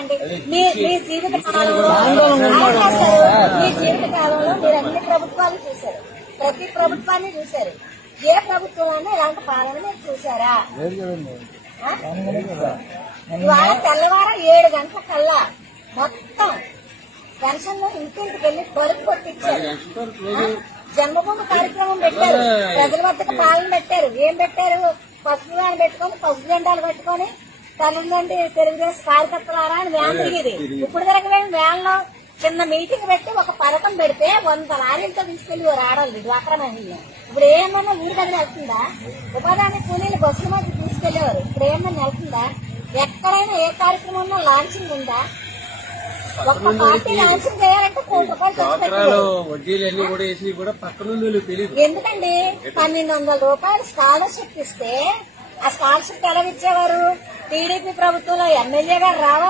చెప్పండి. మీ జీవిత కాలంలో మీ జీవిత కాలంలో మీరు అన్ని ప్రభుత్వాలు చూశారు, ప్రతి ప్రభుత్వాన్ని చూశారు. ఏ ప్రభుత్వంలోనే ఇలాంటి పాలన మీరు చూసారా? ఇవాళ తెల్లవారం 7 గంటల కల్లా మొత్తం పెన్షన్ ఇంటింటికి వెళ్లి బరువు కొట్టించారు. జన్మభూమి కార్యక్రమం పెట్టారు, ప్రజల వద్దకు పాలన పెట్టారు. ఏం పెట్టారు? పసుపు వ్యాన్ పెట్టుకొని, పసుపు జెండాలు పెట్టుకొని తల్లిదండ్రి తెలుగుదేశం కార్యకర్తలారా అని వ్యాన్ తిరిగేది. ఇప్పుడు తిరగలేని వ్యాన్ లో చిన్న మీటింగ్ పెట్టి ఒక పథకం పెడితే 100 లారీలతో తీసుకెళ్లి ఆడాలి డ్వాక్రా మహిళలు. ఇప్పుడు ఏమన్నా ఊరి దగ్గర వెళ్తుందా? ఉపాధి కూలీలు బస్సుల మధ్య తీసుకెళ్లేవారు. ఇప్పుడు ఏమన్నా వెళ్తుందా? ఎక్కడైనా ఏ కార్యక్రమంలో లాంచింగ్ ఉందా? ఒక్క పార్టీ లాంచింగ్ చేయాలంటే ₹1,00,000. ఎందుకండి 1,200 రూపాయలు స్కాలర్షిప్ ఇస్తే ఆ స్కాలర్షిప్ ఎలా ఇచ్చేవారు? టీడీపీ ప్రభుత్వంలో ఎమ్మెల్యే గారు రావాలి.